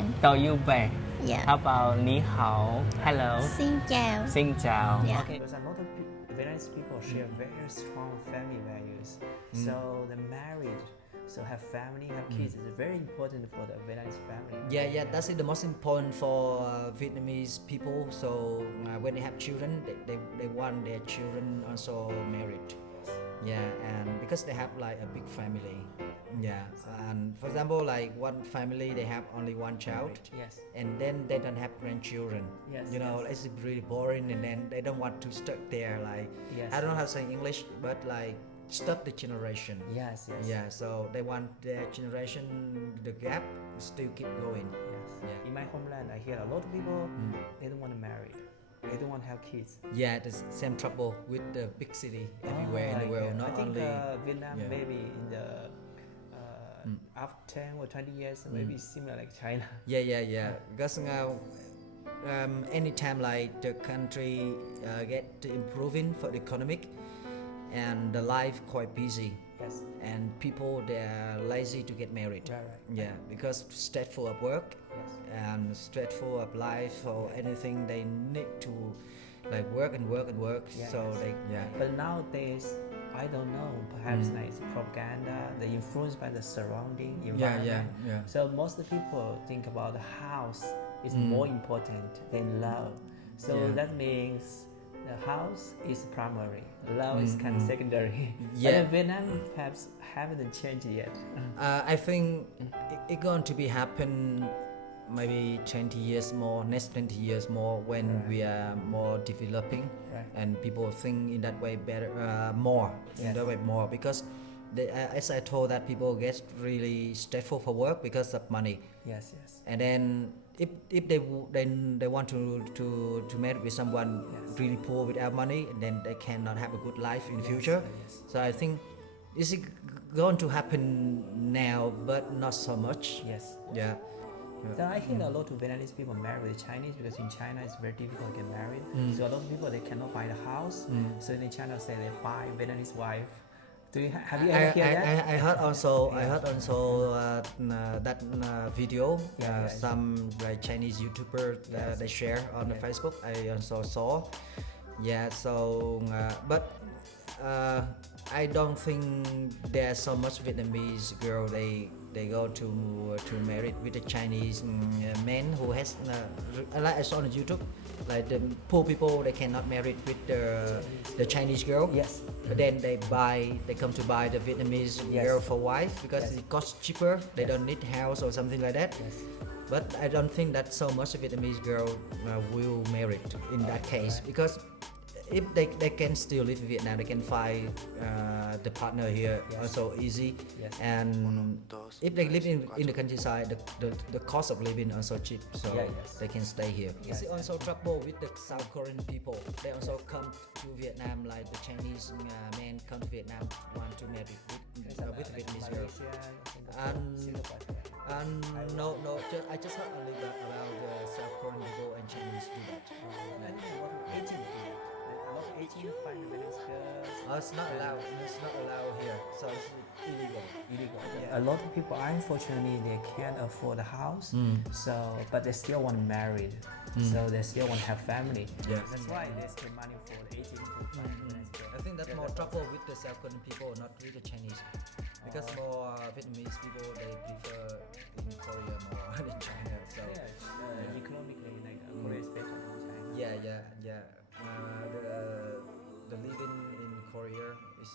bạn. Tàu you bạn. Yeah. How about ni hao? Hello. Xin chào. Xin chào. Yeah. Okay. Because a lot of Vietnamese people share very strong family values. So they're married, so have family, have kids is very important for the Vietnamese family. Yeah, that's the most important for Vietnamese people. So when they have children, they want their children also married. Yeah, and because they have like a big family. Yeah, and for example, like one family they have only one child. Yes. And then they don't have grandchildren. Yes, You know, yes. it's really boring, and then they don't want to stuck there. Like Yes, I don't know how to yes. say in English, but like stop the generation. Yes, yes. Yeah, so they want their generation, the gap still keep going. Yes. Yeah. In my homeland, I hear a lot of people they don't want to marry, they don't want to have kids. Yeah, the same trouble with the big city everywhere in the world, not I think only. Vietnam yeah. maybe in the after 10 or 20 years maybe similar like China. Yeah. Because now, anytime like the country get improving for the economic, and the life quite busy, Yes. and people they are lazy to get married. Right. Yeah, because stressful of work Yes. and stressful of life or anything, they need to like work. Yes. So they But nowadays, I don't know. Perhaps like it's propaganda. They're influenced by the surrounding environment. yeah. So most of the people think about the house is more important than love. So Yeah. that means the house is primary. Love is kind of secondary. Yeah. But in Vietnam, perhaps haven't changed yet. I think it going to be happen maybe 20 years more, next 20 years more, when we are more developing, Right. and people think in that way better, more in Yes. that way more, because as I told that people get really stressful for work because of money, Yes. and then if they want to marry with someone really poor without money, then they cannot have a good life in the future. yes. So I think it's going to happen now, but not so much. Yes. Yeah. So I hear a lot of Vietnamese people marry with Chinese because in China it's very difficult to get married. So a lot of people they cannot buy the house. So in China say they buy Vietnamese wife. Have you ever heard that? I heard also that video. Yeah. Some like Chinese YouTuber they share on the Facebook. I also saw. Yeah. So but I don't think there's so much Vietnamese girl they go to marry with the Chinese men who has like I saw on YouTube, like the poor people they cannot marry with the Chinese girl. Yes. But then they come to buy the Vietnamese Yes. girl for wife because Yes. it costs cheaper. They Yes. don't need house or something like that. Yes. But I don't think that so much Vietnamese girl will marry in that case, right. because if they can still live in Vietnam, they can find the partner here Yes. also easy. Yes. And if they live in the countryside, the cost of living also cheap, so Yeah, yes. they can stay here. Yes. It's also trouble with the South Korean people. They also come to Vietnam, like the Chinese men come to Vietnam want to marry with Vietnamese girl. No, I just heard only about the South Korean people and Chinese do that. A lot of 18 find Vietnamese girls. It's not allowed. It's not allowed here, so it's illegal. A lot of people, unfortunately, they can't afford a house, so but they still want married, so they still want to have family. Yeah. That's why they spend money for the 18 to find Vietnamese girls. I think that's more trouble with the South Korean people, not with the Chinese, because more Vietnamese people they prefer in Korea more than China. So Economically, like Korea is better than China. yeah. The living in Korea is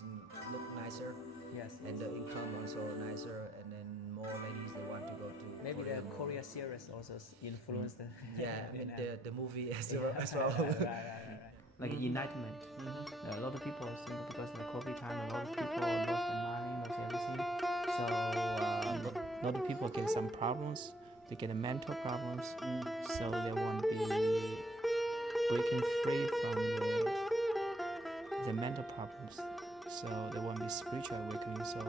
look nicer, Yes. and the income also nicer, and then more ladies they want to go to Maybe Korea the more. Korea series also influenced the Yeah, I mean Vietnam. the movie as well. Right. Like enlightenment. A lot of people think because in the COVID time, a lot of people lost their money, lost everything. So a lot of people get some problems. They get mental problems. So they won't be breaking free from the mental problems. So they won't be spiritual awakening. So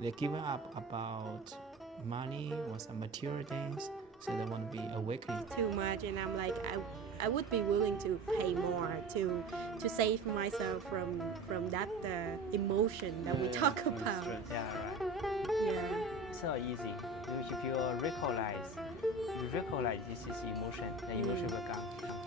they're giving up about money or some material things. So they want to be awakening. Too much, and I'm like I would be willing to pay more to save myself from that emotion that we talk about. Yeah, right. Yeah. It's not easy. If you recognize this is emotion, the emotion will come.